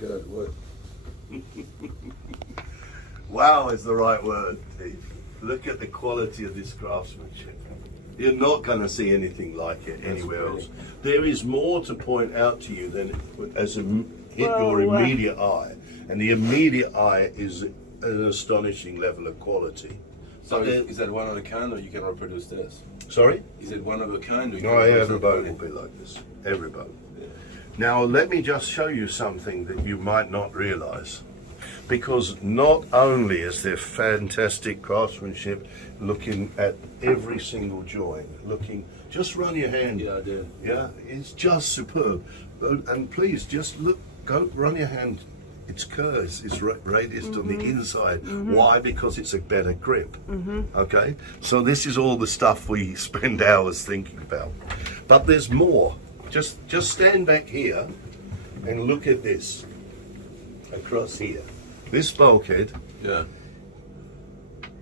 look at it. What? Wow is the right word, Steve. Look at the quality of this craftsmanship. You're not going to see anything like it anywhere else. There is more to point out to you than as a hit your immediate eye, and the immediate eye is an astonishing level of quality. So is that one of a kind, or you can reproduce this? Sorry? Is it one of a kind? Or you No, every boat will be like this. Every boat. Yeah. Now let me just show you something that you might not realise. Because not only is there fantastic craftsmanship looking at every single joint, just run your hand. Yeah, I did. Yeah, it's just superb. And please just look, run your hand. It's curves, it's radiused on the inside. Why? Because it's a better grip. Okay, so this is all the stuff we spend hours thinking about. But there's more. Just stand back here and look at this across here. This bulkhead, Yeah.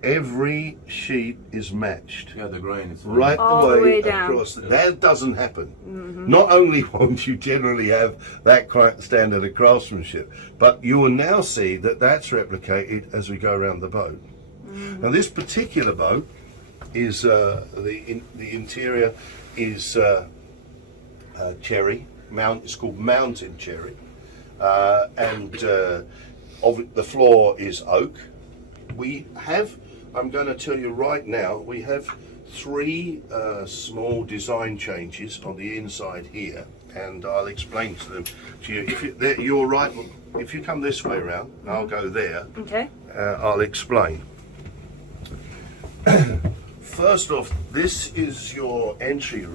every sheet is matched. Yeah, the grain is Right all the the way way down. across. That doesn't happen. Not only won't you generally have that standard of craftsmanship, but you will now see that that's replicated as we go around the boat. Now this particular boat is the interior is cherry. It's called Mountain Cherry, and the floor is oak. We have, I'm going to tell you right now, we have 3 small design changes on the inside here, and I'll explain them to you. If you're right, if you come this way around, I'll go there. Okay. I'll explain. First off, this is your entry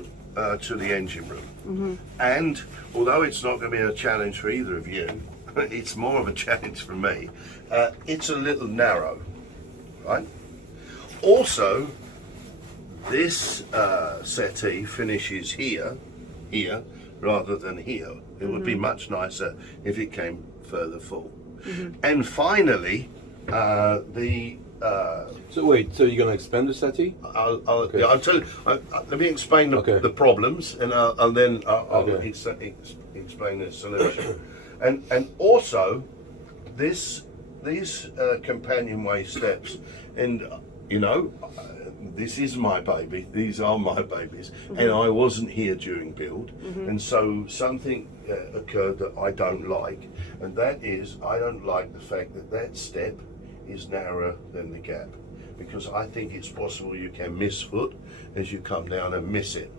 to the engine room, and although it's not going to be a challenge for either of you, it's more of a challenge for me. It's a little narrow, right? Also, this settee finishes here, rather than here. It would be much nicer if it came further full. And finally, So wait, so you're gonna expand the settee? Okay. Yeah, I'll tell you. Let me explain the problems, and then I'll explain the solution. And also, these Companionway Steps, and you know, this is my baby. These are my babies, and I wasn't here during build, and so something occurred that I don't like, and that is I don't like the fact that that step is narrower than the gap, because I think it's possible you can misfoot as you come down and miss it.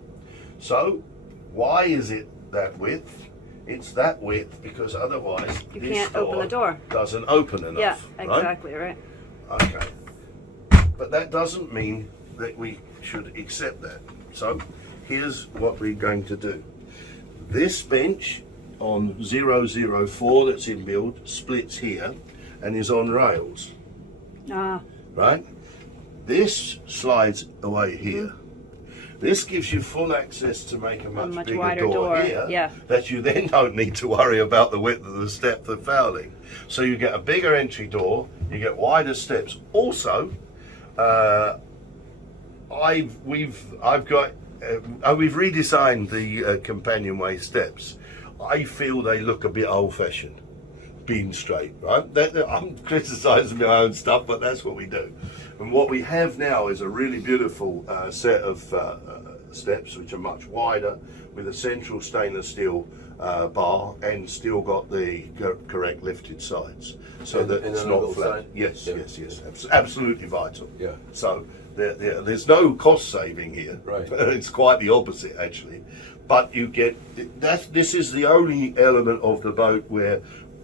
So why is it that width? It's that width because otherwise You this can't open the door. doesn't open enough. Yeah, right? exactly, right. Okay. But that doesn't mean that we should accept that. So here's what we're going to do. This bench on 004 that's in build splits here and is on rails. Right? This slides away here. This gives you full access to make a much bigger wider door here, that you then don't need to worry about the width of the step for fouling. So you get a bigger entry door, you get wider steps. Also, we've redesigned the Companionway Steps. I feel they look a bit old-fashioned, being straight, right? I'm criticising my own stuff, but that's what we do. And what we have now is a really beautiful set of steps, which are much wider, with a central stainless steel bar, and still got the correct lifted sides, so that it's not flat. Yes, absolutely vital. Yeah. So there's no cost saving here. Right. It's quite the opposite, actually. But you get that. This is the only element of the boat where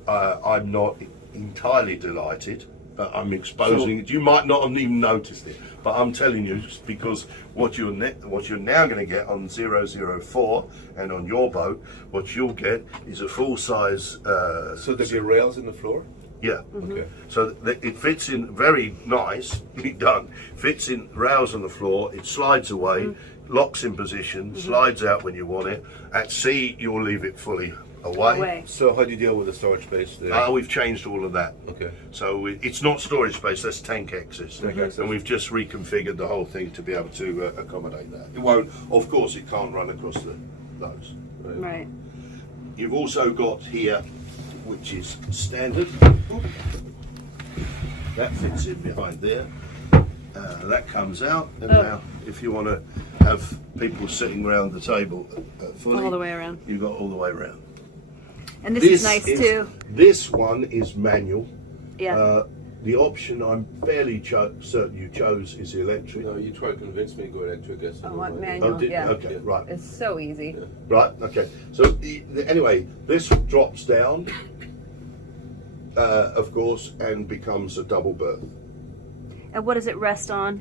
I'm not entirely delighted. I'm exposing it. You might not have even noticed it, but I'm telling you, because what you're now going to get on 004 and on your boat, what you'll get is a full size. So there'll be rails in the floor? Yeah. Okay. So it fits in very nice. Done. Fits in rails on the floor. It slides away, locks in position, slides out when you want it. At sea, you'll leave it fully away. So how do you deal with the storage space there? We've changed all of that. Okay. So it's not storage space, that's tank access. And we've just reconfigured the whole thing to be able to accommodate that. It won't, of course, it can't run across those. Right. You've also got here which is standard. That fits in behind there. That comes out, and now if you want to have people sitting around the table fully, All the way around. you've got all the way around. And this is nice too. This one is manual. Yeah. The option I'm fairly certain you chose is electric. No, you try to convince me to go electric. I guess. I want manual. Oh, did, yeah. okay, right. It's so easy. Yeah. Right, okay. So anyway, this drops down, of course, and becomes a double berth. And what does it rest on?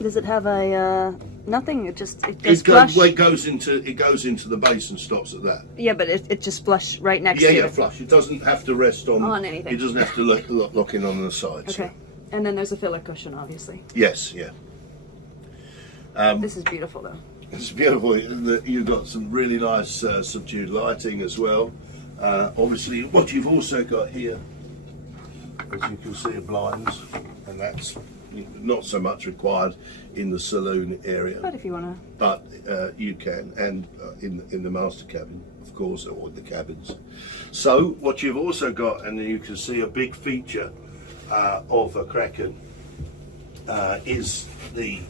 Does it have a nothing? It goes flush. Well, it goes into the base and stops at that. Yeah, but it just flush right next Yeah, to yeah, it. flush. It doesn't have to rest on anything. It doesn't have to lock in on the sides. Okay. And then there's a filler cushion, obviously. Yes, yeah. This is beautiful, though. It's beautiful. You've got some really nice subdued lighting as well. Obviously, what you've also got here, as you can see, are blinds, and that's not so much required in the saloon area. But if you want to. But you can, and in the master cabin, of course, or the cabins. So what you've also got, and you can see a big feature of a Kraken is the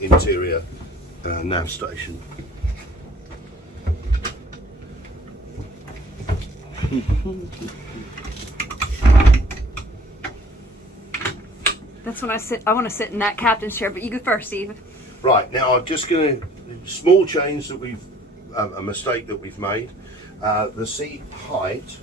interior nav station. That's when I want to sit in that captain's chair, but you go first, Steve. Right, now I'm just going to, small change that a mistake that we've made. The seat height,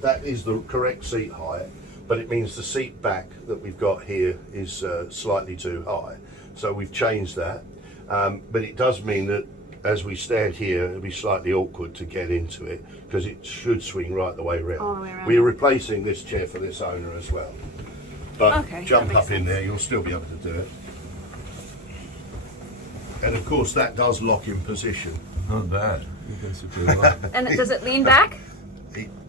that is the correct seat height, but it means the seat back that we've got here is slightly too high. So we've changed that, but it does mean that as we stand here, it'll be slightly awkward to get into it because it should swing right the way around. All the way around. We're replacing this chair for this owner as well. But Okay, jump that makes up in sense. there, you'll still be able to do it. And of course that does lock in position. Not bad. You can sit pretty well. And does it lean back?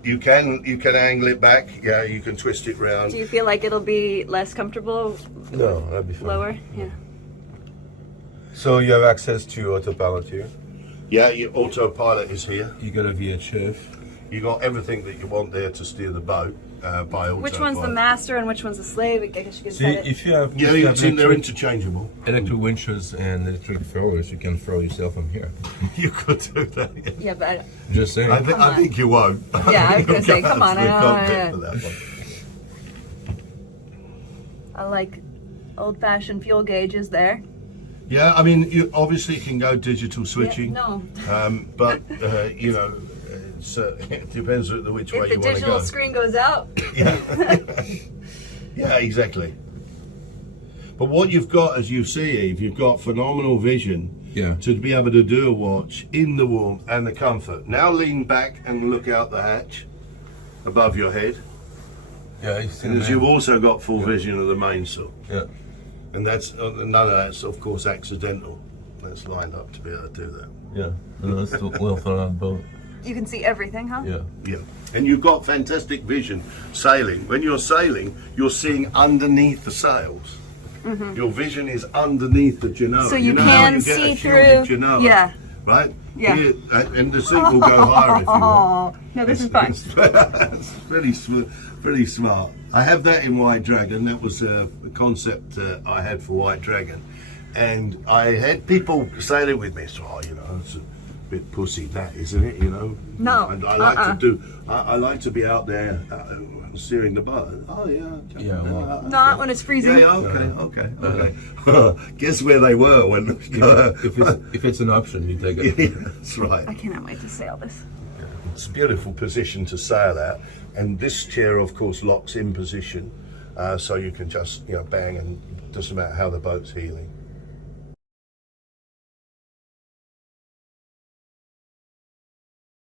You can angle it back, yeah, you can twist it round. Do you feel like it'll be less comfortable? No, that'd be fine. Lower? Yeah. So you have access to Autopilot here. Yeah, your Autopilot is here. You got a VHF. You got everything that you want there to steer the boat by Autopilot. Which one's the master and which one's the slave? I guess you could See, set it. if you have, Yeah, if you have they're electric, interchangeable. electric winches and electric throwers, you can throw yourself from here. You could do that. Yeah. Yeah, but Just saying. I think you won't. Yeah, I was gonna say, You'll come on, have to I cockpit know, for that one. I like old-fashioned fuel gauges there. Yeah, I mean, you obviously can go digital switching. Yeah, no. But you know, it depends on which way If the you want to digital go. screen goes out, Yeah, exactly. But what you've got, as you see, Eve, you've got phenomenal vision Yeah. to be able to do a watch in the warmth and the comfort. Now lean back and look out the hatch above your head, Yeah, you see because you've also got full vision of the mainsail. Yeah. And that's none of that's of course accidental. That's lined up to be able to do that. Yeah. And that's the well thought out boat. you can see everything, huh? Yeah. Yeah, and you've got fantastic vision sailing. When you're sailing, you're seeing underneath the sails. Your vision is underneath the Genoa. So you know how can you get a see shielded through. Genoa, Yeah. right? Yeah. Here, and the seat will go higher if you want. Oh, no, this is fun. It's pretty smart. I have that in White Dragon. That was a concept I had for White Dragon, and I had people sailing with me. So, you know, it's a bit pussy, that isn't it? You know. No, And I like to do. I like to be out there steering the boat. Oh yeah. Okay. Yeah, well. Not when it's freezing. Yeah, okay. Guess where they were when. If it's an option, you take it. Yeah, that's right. I cannot wait to sail this. It's a beautiful position to sail at, and this chair, of course, locks in position, so you can just, you know, bang, and it doesn't matter how the boat's heeling.